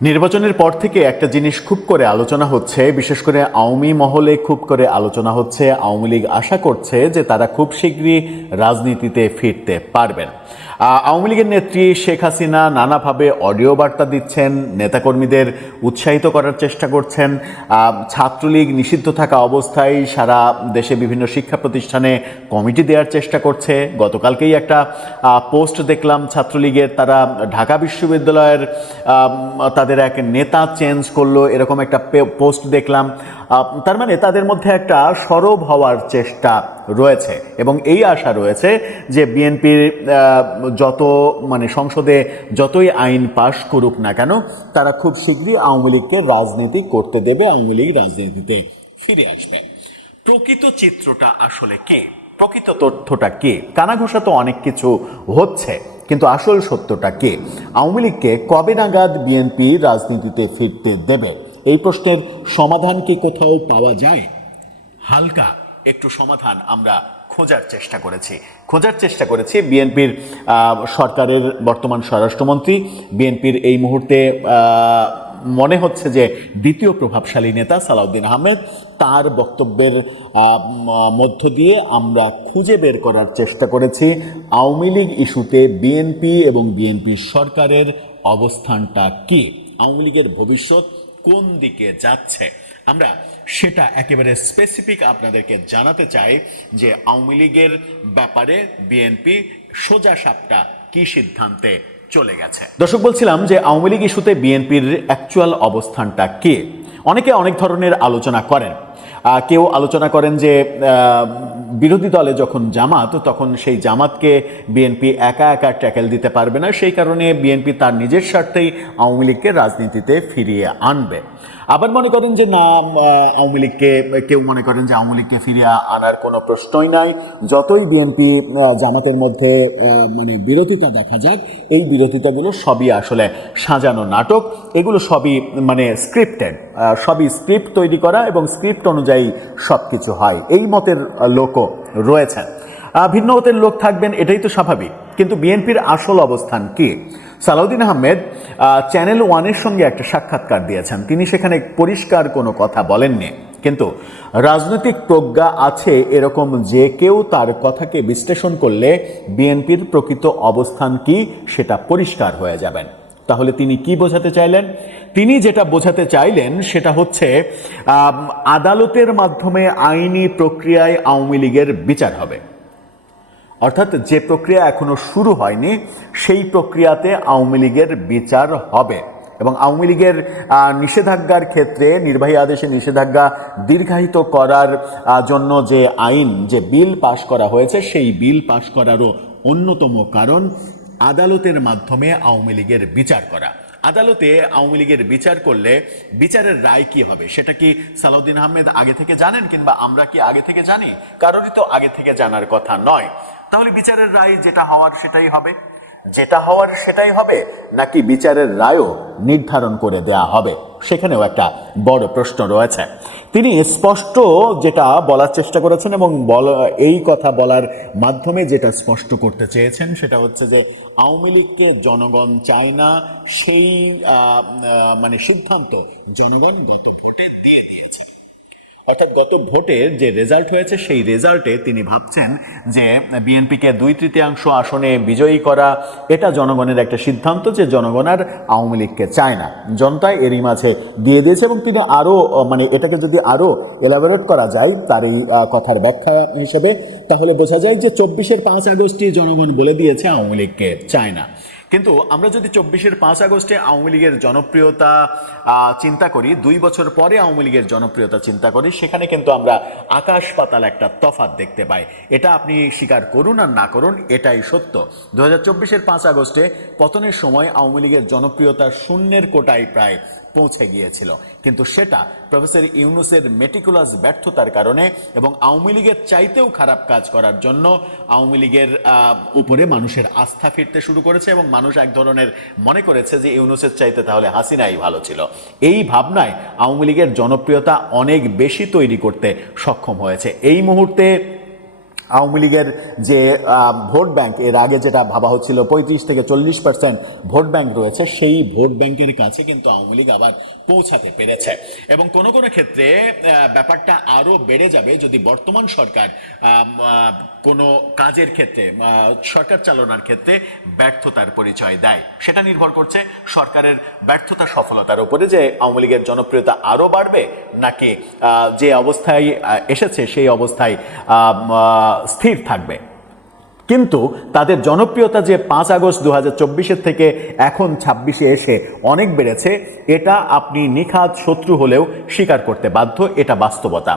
নির্বাচনের পর থেকে একটা জিনিস খুব করে আলোচনা হচ্ছে, বিশেষ করে আওয়ামী মহলে খুব করে আলোচনা হচ্ছে। আওয়ামী লীগ আশা করছে যে তারা খুব শীঘ্রই রাজনীতিতে ফিরতে পারবেন। আওয়ামী লীগের নেত্রী শেখ হাসিনা নানাভাবে অডিও বার্তা দিচ্ছেন, নেতাকর্মীদের উৎসাহিত করার চেষ্টা করছেন। ছাত্রলীগ নিষিদ্ধ থাকা অবস্থায় সারা দেশে বিভিন্ন শিক্ষা প্রতিষ্ঠানে কমিটি দেওয়ার চেষ্টা করছে। গতকালকেই একটা পোস্ট দেখলাম ছাত্রলীগের, তারা ঢাকা বিশ্ববিদ্যালয়ের তাদের এক নেতা চেঞ্জ করলো, এরকম একটা পোস্ট দেখলাম। তার মানে তাদের মধ্যে একটা সরব হওয়ার চেষ্টা রয়েছে এবং এই আশা রয়েছে যে বিএনপির যত সংসদে যতই আইন পাশ করুক না কেন, তারা খুব শীঘ্রই আওয়ামী লীগকে রাজনীতি করতে দেবে, আওয়ামী লীগ রাজনীতিতে ফিরে আসবে। প্রকৃত চিত্রটা আসলে কে, প্রকৃত তথ্যটা কে? কানাঘুষা তো অনেক কিছু হচ্ছে, কিন্তু আসল সত্যটা কে? আওয়ামী লীগকে কবে নাগাদ বিএনপি রাজনীতিতে ফিরতে দেবে? এই প্রশ্নের সমাধান কি কোথাও পাওয়া যায়? হালকা একটু সমাধান আমরা খোঁজার চেষ্টা করেছি বিএনপির সরকারের বর্তমান স্বরাষ্ট্রমন্ত্রী, বিএনপির এই মুহূর্তে মনে হচ্ছে যে দ্বিতীয় প্রভাবশালী নেতা সালাউদ্দিন আহমেদ, তার বক্তব্যের মধ্য দিয়ে আমরা খুঁজে বের করার চেষ্টা করেছি আওয়ামী লীগ ইস্যুতে বিএনপি এবং বিএনপি সরকারের অবস্থানটা কি, আওয়ামী লীগের ভবিষ্যৎ কোন দিকে যাচ্ছে। আমরা সেটা একেবারে স্পেসিফিক আপনাদেরকে জানাতে চাই যে আওয়ামী লীগের ব্যাপারে বিএনপি সোজা সাপটা কি সিদ্ধান্তে চলে গেছে। দর্শক, বলছিলাম যে আওয়ামী লীগ ইস্যুতে বিএনপির অ্যাকচুয়াল অবস্থানটা কি। অনেকে অনেক ধরনের আলোচনা করেন। কেউ আলোচনা করেন যে বিরোধী দলে যখন জামাত, তখন সেই জামাতকে বিএনপি একা একা ট্যাকেল দিতে পারবে না, সেই কারণে বিএনপি তার নিজের স্বার্থেই আওয়ামী লীগকে রাজনীতিতে ফিরিয়ে আনবে। আবার মনে করেন যে না, আওয়ামী লীগকে কেউ মনে করেন যে আওয়ামী লীগকে ফিরিয়ে আনার কোনো প্রশ্নই নাই, যতই বিএনপি জামাতের মধ্যে বিরোধিতা দেখা যাক, এই বিরোধিতাগুলো সবই আসলে সাজানো নাটক, এগুলো সবই স্ক্রিপ্টেড, সবই স্ক্রিপ্ট তৈরি করা এবং স্ক্রিপ্ট অনুযায়ী সব কিছু হয়। এই মতের লোকও রয়েছেন, ভিন্ন মতের লোক থাকবেন, এটাই তো স্বাভাবিক। কিন্তু বিএনপির আসল অবস্থান কি? সালাউদ্দিন আহমেদ চ্যানেল ওয়ানের সঙ্গে একটা সাক্ষাৎকার দিয়েছেন, তিনি সেখানে পরিষ্কার কোনো কথা বলেননি, কিন্তু রাজনৈতিক প্রজ্ঞা আছে এরকম যে কেউ তার কথাকে বিশ্লেষণ করলে বিএনপির প্রকৃত অবস্থান কি সেটা পরিষ্কার হয়ে যাবেন। তাহলে তিনি কি বোঝাতে চাইলেন? তিনি যেটা বোঝাতে চাইলেন সেটা হচ্ছে আদালতের মাধ্যমে আইনি প্রক্রিয়ায় আওয়ামী লীগের বিচার হবে। অর্থাৎ যে প্রক্রিয়া এখনো শুরু হয়নি সেই প্রক্রিয়াতে আওয়ামী লীগের বিচার হবে এবং আওয়ামী লীগের নিষেধাজ্ঞার ক্ষেত্রে নির্বাহী আদেশে নিষেধাজ্ঞা দীর্ঘায়িত করার জন্য যে আইন, যে বিল পাশ করা হয়েছে, সেই বিল পাশ করারও অন্যতম কারণ আদালতের মাধ্যমে আওয়ামী লীগের বিচার করা। আদালতে আওয়ামী লীগের বিচার করলে বিচারের রায় কি হবে সেটা কি সালাউদ্দিন আহমেদ আগে থেকে জানেন, কিংবা আমরা কি আগে থেকে জানি? কারোরই তো আগে থেকে জানার কথা নয়। তাহলে বিচারের রায় যেটা হওয়ার সেটাই হবে নাকি বিচারের রায়ও নির্ধারণ করে দেয়া হবে? সেখানেও একটা বড় প্রশ্ন রয়েছে। তিনি স্পষ্ট যেটা বলার চেষ্টা করেছেন এবং এই কথা বলার মাধ্যমে যেটা স্পষ্ট করতে চেয়েছেন সেটা হচ্ছে যে আওয়ামী লীগকে জনগণ চায় না, সেই সিদ্ধান্ত জনগণ গত ভোটে দিয়ে দিয়েছে। অর্থাৎ গত ভোটের যে রেজাল্ট হয়েছে সেই রেজাল্টে তিনি ভাবছেন যে বিএনপিকে 2/3 আসনে বিজয়ী করা, এটা জনগণের একটা সিদ্ধান্ত যে জনগণ আর আওয়ামী লীগকে চায় না, জনতা এরই মাঝে দিয়ে দিয়েছে। এবং তিনি আরও এটাকে যদি আরও এলাবোরেট করা যায় তার এই কথার ব্যাখ্যা হিসেবে, তাহলে বোঝা যায় যে 24-এর 5 আগস্টই জনগণ বলে দিয়েছে আওয়ামী লীগকে চায় না। কিন্তু আমরা যদি 24-এর 5 আগস্টে আওয়ামী লীগের জনপ্রিয়তা চিন্তা করি, 2 বছর পরে আওয়ামী লীগের জনপ্রিয়তা চিন্তা করি, সেখানে কিন্তু আমরা আকাশ পাতাল একটা তফাৎ দেখতে পাই। এটা আপনি স্বীকার করুন আর না করুন, এটাই সত্য। 2024-এর 5 আগস্টে পতনের সময় আওয়ামী লীগের জনপ্রিয়তা শূন্যের কোটায় প্রায় পৌঁছে গিয়েছিল, কিন্তু সেটা প্রফেসর ইউনূসের মেটিকুলাস ব্যর্থতার কারণে এবং আওয়ামী লীগের চাইতেও খারাপ কাজ করার জন্য আওয়ামী লীগের উপরে মানুষের আস্থা ফিরতে শুরু করেছে এবং মানুষ এক ধরনের মনে করেছে যে ইউনূসের চাইতে তাহলে হাসিনাই ভালো ছিল। এই ভাবনায় আওয়ামী লীগের জনপ্রিয়তা অনেক বেশি তৈরি করতে সক্ষম হয়েছে। এই মুহূর্তে আওয়ামী লীগের যে ভোট ব্যাংক, এর আগে যেটা ভাবা হচ্ছিল 35 থেকে 40% ভোট ব্যাংক রয়েছে, সেই ভোট ব্যাংকের কাছে কিন্তু আওয়ামী লীগ আবার পৌঁছাতে পেরেছে। এবং কোনো কোনো ক্ষেত্রে ব্যাপারটা আরো বেড়ে যাবে যদি বর্তমান সরকার কোনো কাজের ক্ষেত্রে, সরকার চালানোর ক্ষেত্রে ব্যর্থতার পরিচয় দেয়। সেটা নির্ভর করছে সরকারের ব্যর্থতা সফলতার উপরে, যে আওয়ামী লীগের জনপ্রিয়তা আরো বাড়বে নাকি যে অবস্থায় এসেছে সেই অবস্থায় স্থির থাকবে। কিন্তু তাদের জনপ্রিয়তা যে 5 আগস্ট 2024 থেকে এখন 26-এ এসে অনেক বেড়েছে, এটা আপনি নিখাদ শত্রু হলেও স্বীকার করতে বাধ্য, এটা বাস্তবতা।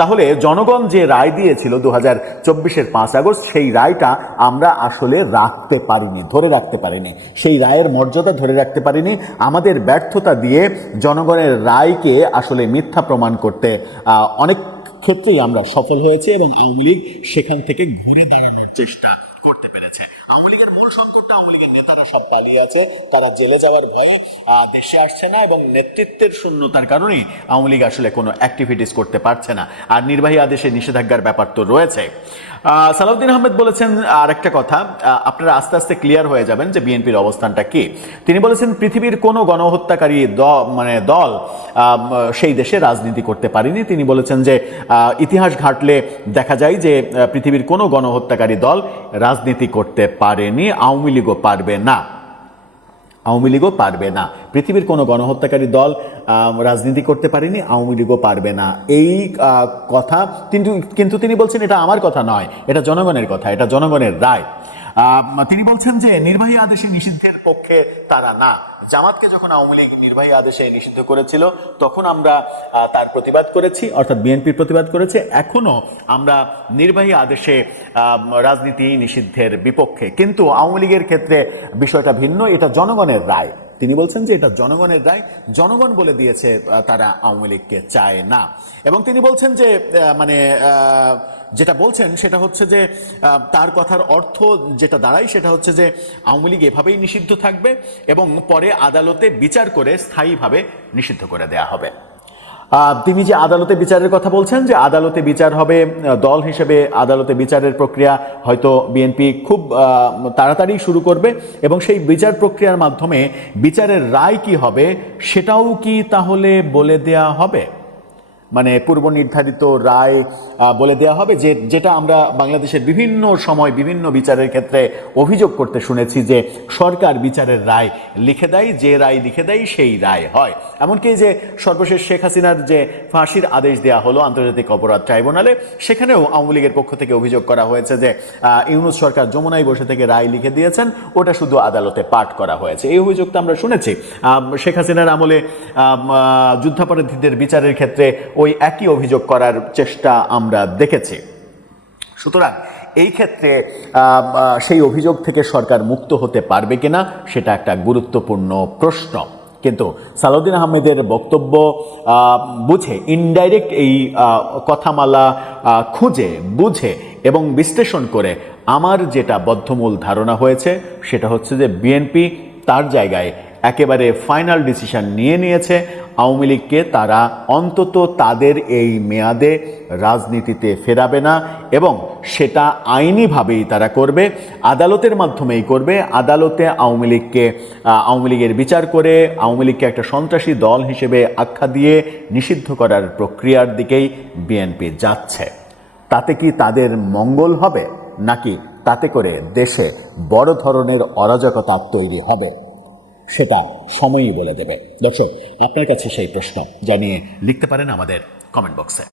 তাহলে জনগণ যে রায় দিয়েছিল 2024-এর 5 আগস্ট, সেই রায়টা আমরা আসলে রাখতে পারিনি, ধরে রাখতে পারিনি, সেই রায়ের মর্যাদা ধরে রাখতে পারিনি। আমাদের ব্যর্থতা দিয়ে জনগণের রায়কে আসলে মিথ্যা প্রমাণ করতে অনেক ক্ষেত্রেই আমরা সফল হয়েছে এবং আওয়ামী লীগ সেখান থেকে ঘুরে দাঁড়ানোর চেষ্টা করতে পেরেছে। আওয়ামী লীগের মূল সংকটটা, আওয়ামী লীগের নেতারা সব পালিয়ে আছে, তারা জেলে যাওয়ার ভয়ে দেশে আসছে না এবং নেতৃত্বের শূন্যতার কারণে আওয়ামী লীগ আসলে কোনো অ্যাক্টিভিটিস করতে পারছে না। আর নির্বাহী আদেশে নিষেধাজ্ঞার ব্যাপার তো রয়েছে। সালাউদ্দিন আহমেদ বলেছেন আর একটা কথা, আপনারা আস্তে আস্তে ক্লিয়ার হয়ে যাবেন যে বিএনপির অবস্থানটা কি। তিনি বলেছেন পৃথিবীর কোনো গণহত্যাকারী দল সেই দেশে রাজনীতি করতে পারেনি। তিনি বলেছেন যে ইতিহাস ঘাটলে দেখা যায় যে পৃথিবীর কোনো গণহত্যাকারী দল রাজনীতি করতে পারেনি, আওয়ামী লীগও পারবে না, আওয়ামী লীগও পারবে না। পৃথিবীর কোনো গণহত্যাকারী দল রাজনীতি করতে পারেনি, আওয়ামী লীগও পারবে না, এই কথা কিন্তু তিনি বলছেন এটা আমার কথা নয়, এটা জনগণের কথা, এটা জনগণের রায়। তিনি বলছেন যে নির্বাহী আদেশে নিষিদ্ধের পক্ষে তারা না। জামাতকে যখন আওয়ামী লীগ নির্বাহী আদেশে নিষিদ্ধ করেছিল তখন আমরা তার প্রতিবাদ করেছি, অর্থাৎ বিএনপির প্রতিবাদ করেছে। এখনো আমরা নির্বাহী আদেশে রাজনীতি নিষিদ্ধের বিপক্ষে, কিন্তু আওয়ামী লীগের ক্ষেত্রে বিষয়টা ভিন্ন, এটা জনগণের রায়। তিনি বলছেন যে এটা জনগণের রায়, জনগণ বলে দিয়েছে তারা আওয়ামী লীগকে চায় না। এবং তিনি বলছেন যে যেটা বলছেন সেটা হচ্ছে যে তার কথার অর্থ যেটা দাঁড়ায় সেটা হচ্ছে যে আওয়ামী লীগ এভাবেই নিষিদ্ধ থাকবে এবং পরে আদালতে বিচার করে স্থায়ীভাবে নিষিদ্ধ করে দেয়া হবে। তিনি যে আদালতে বিচারের কথা বলছেন, যে আদালতে বিচার হবে, দল হিসেবে আদালতে বিচারের প্রক্রিয়া হয়তো বিএনপি খুব তাড়াতাড়ি শুরু করবে এবং সেই বিচার প্রক্রিয়ার মাধ্যমে বিচারের রায় কি হবে সেটাও কি তাহলে বলে দেয়া হবে, মানে পূর্ব নির্ধারিত রায় বলে দেওয়া হবে, যেটা আমরা বাংলাদেশের বিভিন্ন সময় বিভিন্ন বিচারের ক্ষেত্রে অভিযোগ করতে শুনেছি যে সরকার বিচারের রায় লিখে দেয়, যে রায় লিখে দেয় সেই রায় হয়। এমনকি যে সর্বশেষ শেখ হাসিনার যে ফাঁসির আদেশ দেওয়া হলো আন্তর্জাতিক অপরাধ ট্রাইব্যুনালে, সেখানেও আওয়ামী লীগের পক্ষ থেকে অভিযোগ করা হয়েছে যে ইউনূস সরকার যমুনায় বসে থেকে রায় লিখে দিয়েছেন, ওটা শুধু আদালতে পাঠ করা হয়েছে। এই অভিযোগটা আমরা শুনেছি। শেখ হাসিনার আমলে যুদ্ধাপরাধীদের বিচারের ক্ষেত্রে ওই একই অভিযোগ করার চেষ্টা আমরা দেখেছি। সুতরাং এই ক্ষেত্রে সেই অভিযোগ থেকে সরকার মুক্ত হতে পারবে কিনা সেটা একটা গুরুত্বপূর্ণ প্রশ্ন। কিন্তু সালাউদ্দিন আহমেদের বক্তব্য বুঝে, ইনডাইরেক্ট এই কথামালা খুঁজে বুঝে এবং বিশ্লেষণ করে আমার যেটা বদ্ধমূল ধারণা হয়েছে সেটা হচ্ছে যে বিএনপি তার জায়গায় একেবারে ফাইনাল ডিসিশন নিয়েছে। আওয়ামী লীগকে তারা অন্তত তাদের এই মেয়াদে রাজনীতিতে ফেরাবে না এবং সেটা আইনিভাবেই তারা করবে, আদালতের মাধ্যমেই করবে। আদালতে আওয়ামী লীগের বিচার করে আওয়ামী লীগকে একটা সন্ত্রাসী দল হিসেবে আখ্যা দিয়ে নিষিদ্ধ করার প্রক্রিয়ার দিকেই বিএনপি যাচ্ছে। তাতে কি তাদের মঙ্গল হবে, নাকি তাতে করে দেশে বড় ধরনের অরাজকতা তৈরি হবে, সেটা সময়ই বলে দেবে। দর্শক, আপনার কাছে সেই প্রশ্ন জানিয়ে লিখতে পারেন আমাদের কমেন্ট বক্সে।